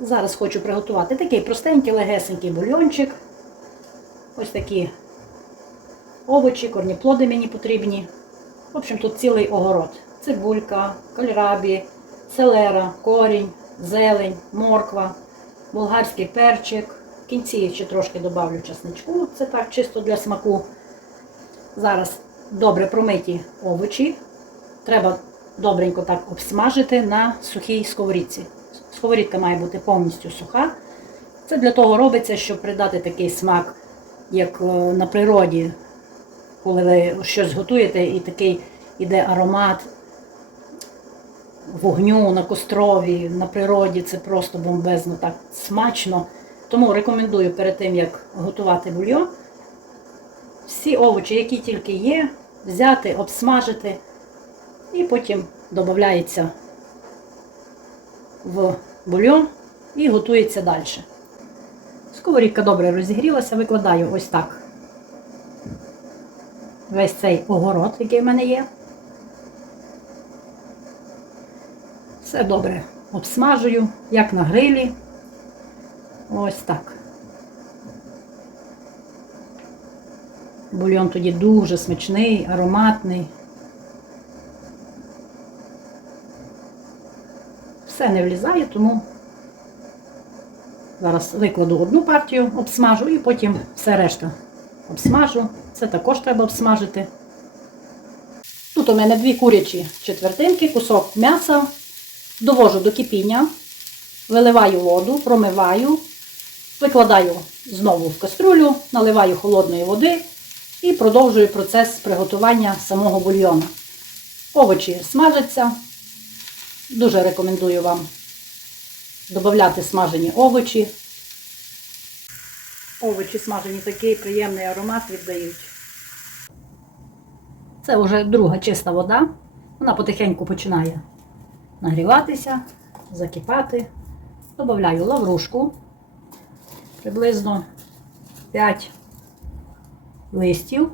Зараз хочу приготувати такий простенький, легесенький бульйончик. Ось такі овочі, корніплоди мені потрібні. В общем, тут цілий огород. Цибулька, кальрабі, селера, корінь, зелень, морква, болгарський перчик. В кінці ще трошки додавлю чесничку, це так чисто для смаку. Зараз добре промиті овочі. Треба добренько так обсмажити на сухій сковорідці. Сковорідка має бути повністю суха. Це для того робиться, щоб придати такий смак, як е, на природі, коли ви щось готуєте і такий іде аромат вогню на кострові, на природі. Це просто бомбезно, так смачно. Тому рекомендую перед тим, як готувати бульйон, всі овочі, які тільки є, взяти, обсмажити і потім додається в бульйон і готується далі. Сковорідка добре розігрілася, викладаю ось так весь цей огород, який в мене є. Все добре обсмажую, як на грилі. Ось так. Бульйон тоді дуже смачний, ароматний. Все не влізає, тому зараз викладу одну партію, обсмажу і потім все решта обсмажу. Це також треба обсмажити. Тут у мене дві курячі четвертинки, кусок м'яса. Довожу до кипіння, виливаю воду, промиваю, викладаю знову в каструлю, наливаю холодної води і продовжую процес приготування самого бульйону. Овочі смажаться. Дуже рекомендую вам додати смажені овочі. Овочі смажені такий приємний аромат віддають. Це вже друга чиста вода. Вона потихеньку починає нагріватися, закипати. Добавляю лаврушку, приблизно 5 листів.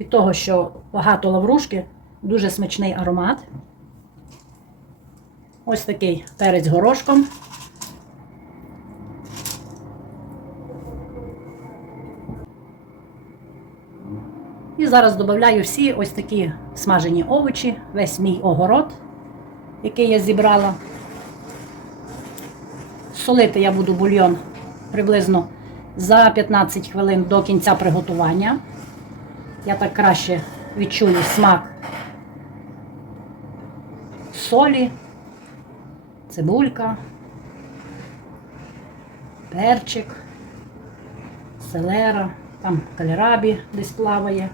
Від того, що багато лаврушки, дуже смачний аромат. Ось такий перець горошком. І зараз додаю всі ось такі смажені овочі, весь мій огород, який я зібрала. Солити я буду бульйон приблизно за 15 хвилин до кінця приготування. Я так краще відчую смак солі, цибулька, перчик, селера, там кальрабі десь плаває.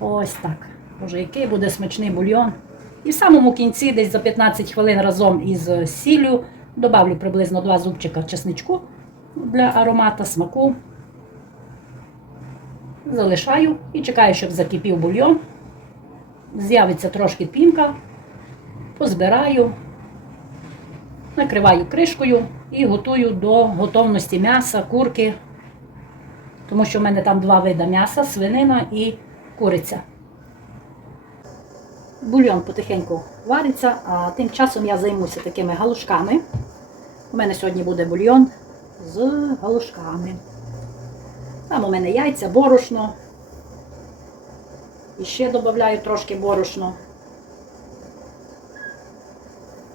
Ось так. Боже, який буде смачний бульйон. І в самому кінці, десь за 15 хвилин разом із сіллю, добавлю приблизно 2 зубчика чесничку для аромата, смаку. Залишаю і чекаю, щоб закипів бульйон. З'явиться трошки пінка, позбираю, накриваю кришкою і готую до готовності м'яса, курки, тому що в мене там два види м'яса, свинина і куриця. Бульйон потихеньку вариться, а тим часом я займуся такими галушками. У мене сьогодні буде бульйон з галушками. Там у мене яйця, борошно. І ще додаю трошки борошно.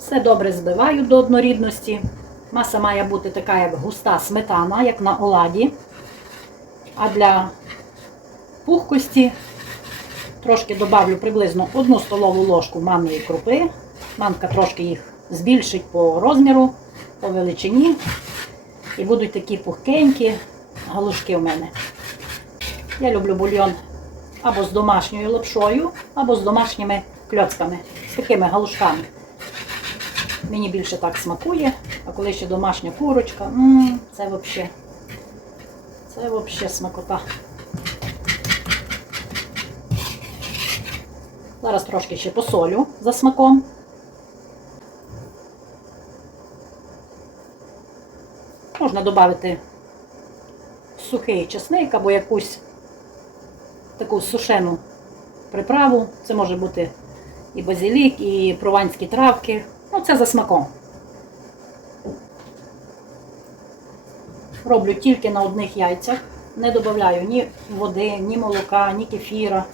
Все добре збиваю до однорідності. Маса має бути така, як густа сметана, як на оладі. А для пухкості трошки додавлю приблизно 1 столову ложку манної крупи. Манка трошки їх збільшить по розміру, по величині. І будуть такі пухкенькі галушки в мене. Я люблю бульйон або з домашньою лапшою, або з домашніми кльоцками, з такими галушками. Мені більше так смакує, а коли ще домашня курочка, це взагалі це взагалі смакота. Зараз трошки ще посолю за смаком. Можна додати сухий чесник або якусь таку сушену приправу. Це може бути і базилік, і прованські травки. Ну, це за смаком. Роблю тільки на одних яйцях. Не додаю ні води, ні молока, ні кефіра.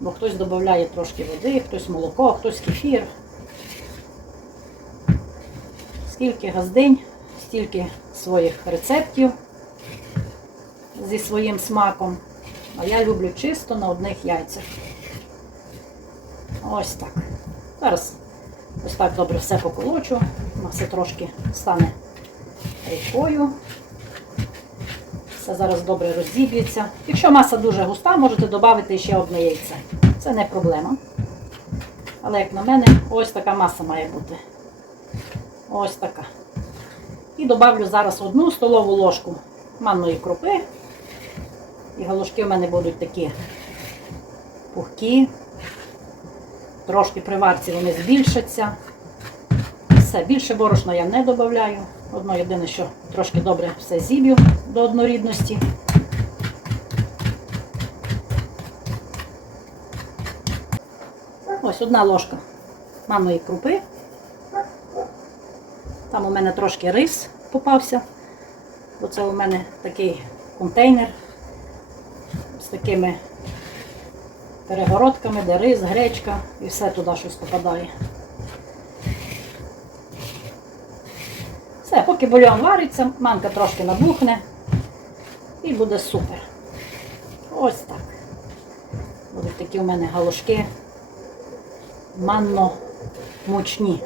Бо хтось додає трошки води, хтось молоко, хтось кефір. Скільки газдинь, стільки своїх рецептів зі своїм смаком. А я люблю чисто на одних яйцях. Ось так. Зараз ось так добре все поколочу. Маса трошки стане рідкою. Все зараз добре розіб'ється. Якщо маса дуже густа, можете додати ще одне яйце. Це не проблема. Але, як на мене, ось така маса має бути. Ось така. І додавлю зараз одну столову ложку манної крупи. І галушки в мене будуть такі пухкі. Трошки при варці вони збільшаться. Все, більше борошна я не додаю. Одно єдине, що трошки добре все зіб'ю до однорідності. Ось одна ложка манної крупи. Там у мене трошки рис попався. Бо це у мене такий контейнер з такими перегородками, де рис, гречка і все туди щось попадає. Все, поки бульон вариться, манка трошки набухне і буде супер. Ось так. Будуть такі у мене галушки манно-мучні.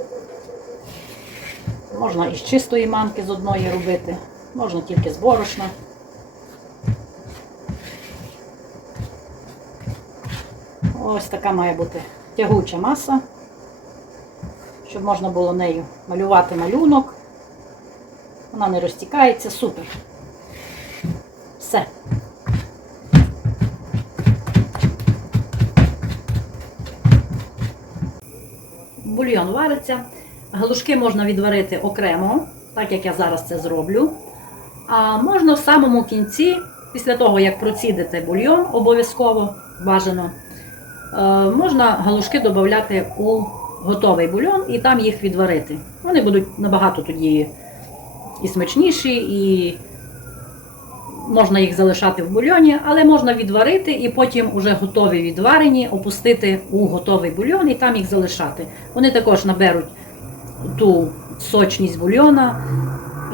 Можна із чистої манки з одної робити, можна тільки з борошна. Ось така має бути тягуча маса, щоб можна було нею малювати малюнок. Вона не розтікається, супер. Все. Бульйон вариться. Галушки можна відварити окремо, так як я зараз це зроблю. А можна в самому кінці, після того, як процідите бульйон, обов'язково бажано, можна галушки додати у готовий бульйон і там їх відварити. Вони будуть набагато тоді і смачніші, і можна їх залишати в бульйоні, але можна відварити і потім уже готові відварені опустити у готовий бульйон і там їх залишати. Вони також наберуть ту сочність бульйона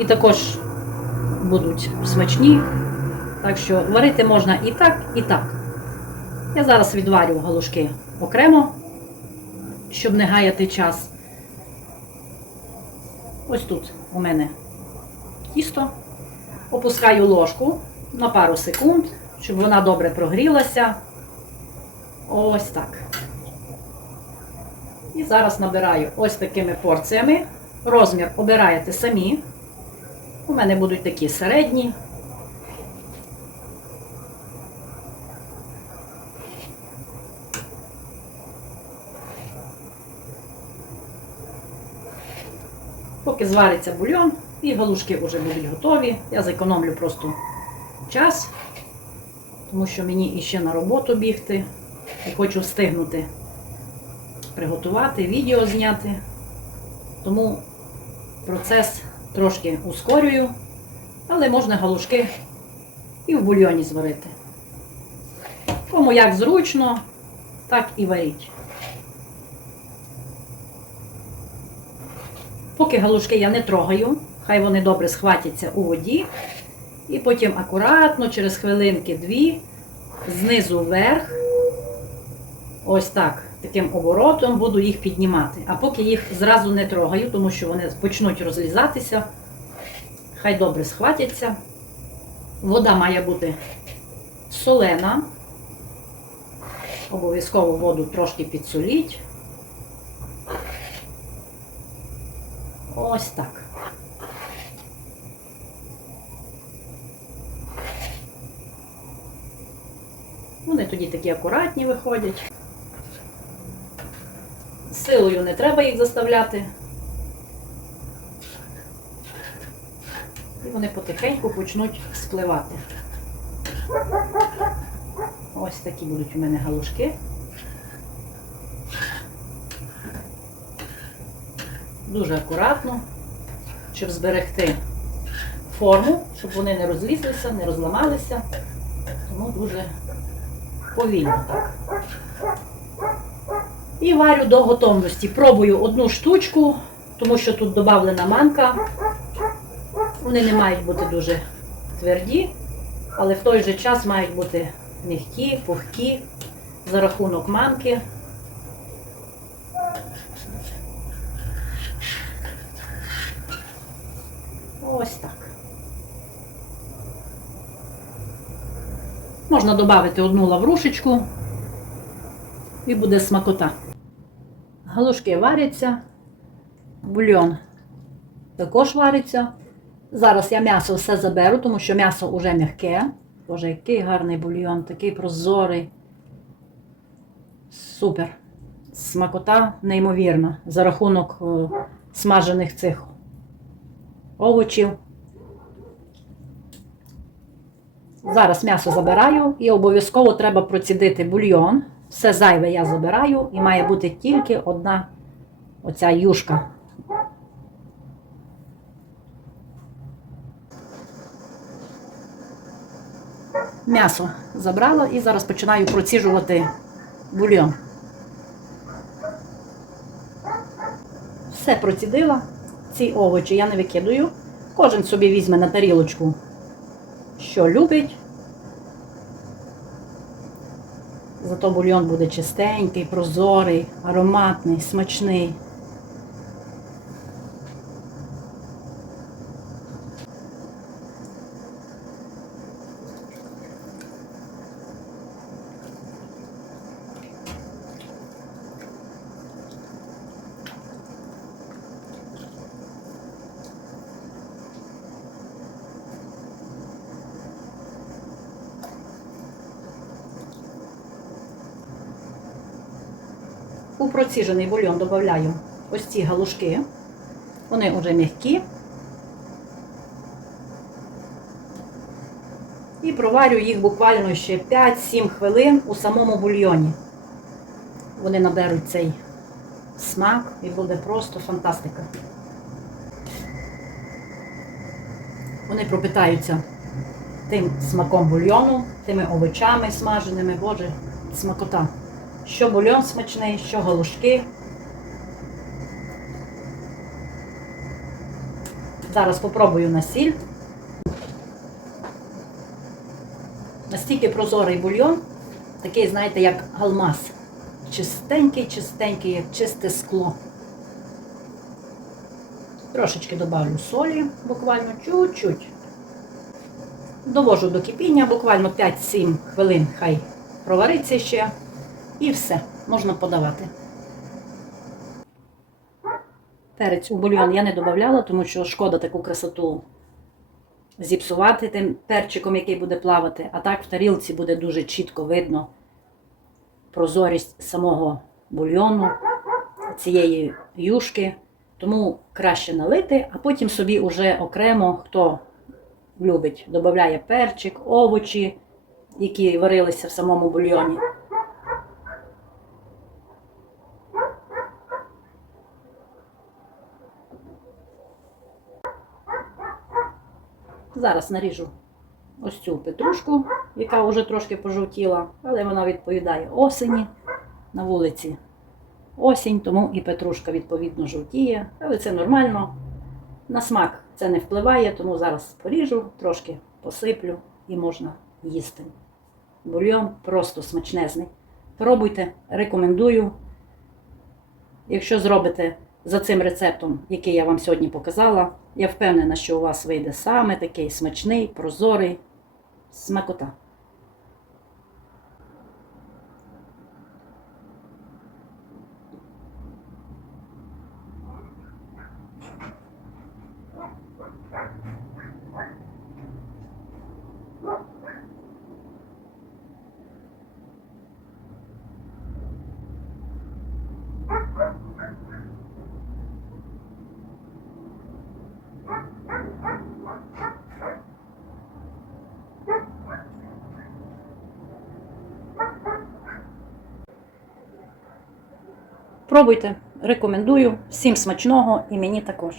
і також будуть смачні. Так що варити можна і так, і так. Я зараз відварю галушки окремо, щоб не гаяти час. Ось тут у мене тісто. Опускаю ложку на пару секунд, щоб вона добре прогрілася. Ось так. І зараз набираю ось такими порціями. Розмір обираєте самі. У мене будуть такі середні. Звариться бульйон, і галушки вже будуть готові. Я зекономлю просто час, тому що мені іще на роботу бігти. І хочу встигнути приготувати, відео зняти. Тому процес трошки ускорюю, але можна галушки і в бульйоні зварити. Кому як зручно, так і варіть. Поки галушки я не трогаю, хай вони добре схватяться у воді. І потім акуратно, через хвилинки дві, знизу вверх, ось так, таким оборотом буду їх піднімати. А поки їх зразу не трогаю, тому що вони почнуть розлізатися, хай добре схватяться. Вода має бути солена. Обов'язково воду трошки підсоліть. Ось так. Вони тоді такі акуратні виходять. Силою не треба їх заставляти. І вони потихеньку почнуть спливати. Ось такі будуть у мене галушки. Дуже акуратно, щоб зберегти форму, щоб вони не розлізлися, не розламалися. Тому дуже повільно так. І варю до готовності. Пробую одну штучку, тому що тут додавлена манка. Вони не мають бути дуже тверді, але в той же час мають бути м'які, пухкі за рахунок манки. Ось так. Можна додати одну лаврушечку і буде смакота. Галушки варяться, бульйон також вариться. Зараз я м'ясо все заберу, тому що м'ясо вже м'яке. Боже, який гарний бульйон, такий прозорий. Супер. Смакота неймовірна за рахунок е, смажених цих овочів. Зараз м'ясо забираю і обов'язково треба процідити бульйон. Все зайве я забираю і має бути тільки одна оця юшка. М'ясо забрала і зараз починаю проціжувати бульйон. Все процідила. Ці овочі я не викидаю. Кожен собі візьме на тарілочку, що любить. Зато бульйон буде чистенький, прозорий, ароматний, смачний. У проціжений бульйон додаю ось ці галушки. Вони вже м'які. І проварю їх буквально ще 5-7 хвилин у самому бульйоні. Вони наберуть цей смак і буде просто фантастика. Вони пропитаються тим смаком бульйону, тими овочами смаженими. Боже, смакота. Що бульйон смачний, що галушки. Зараз попробую на сіль. Настільки прозорий бульйон, такий, знаєте, як галмаз. Чистенький, чистенький, як чисте скло. Трошечки добавлю солі, буквально чуть-чуть. Довожу до кипіння, буквально 5-7 хвилин хай провариться ще. І все, можна подавати. Перець у бульйон я не додавала, тому що шкода таку красоту зіпсувати тим перчиком, який буде плавати. А так в тарілці буде дуже чітко видно прозорість самого бульйону, цієї юшки. Тому краще налити, а потім собі уже окремо, хто любить, додає перчик, овочі, які варилися в самому бульйоні. Зараз наріжу ось цю петрушку, яка вже трошки пожовтіла, але вона відповідає осені на вулиці. Осінь, тому і петрушка відповідно жовтіє, але це нормально. На смак це не впливає, тому зараз поріжу, трошки посиплю і можна їсти. Бульйон просто смачнезний. Пробуйте, рекомендую. Якщо зробите за цим рецептом, який я вам сьогодні показала, я впевнена, що у вас вийде саме такий смачний, прозорий смакота. Пробуйте, рекомендую всім смачного і мені також.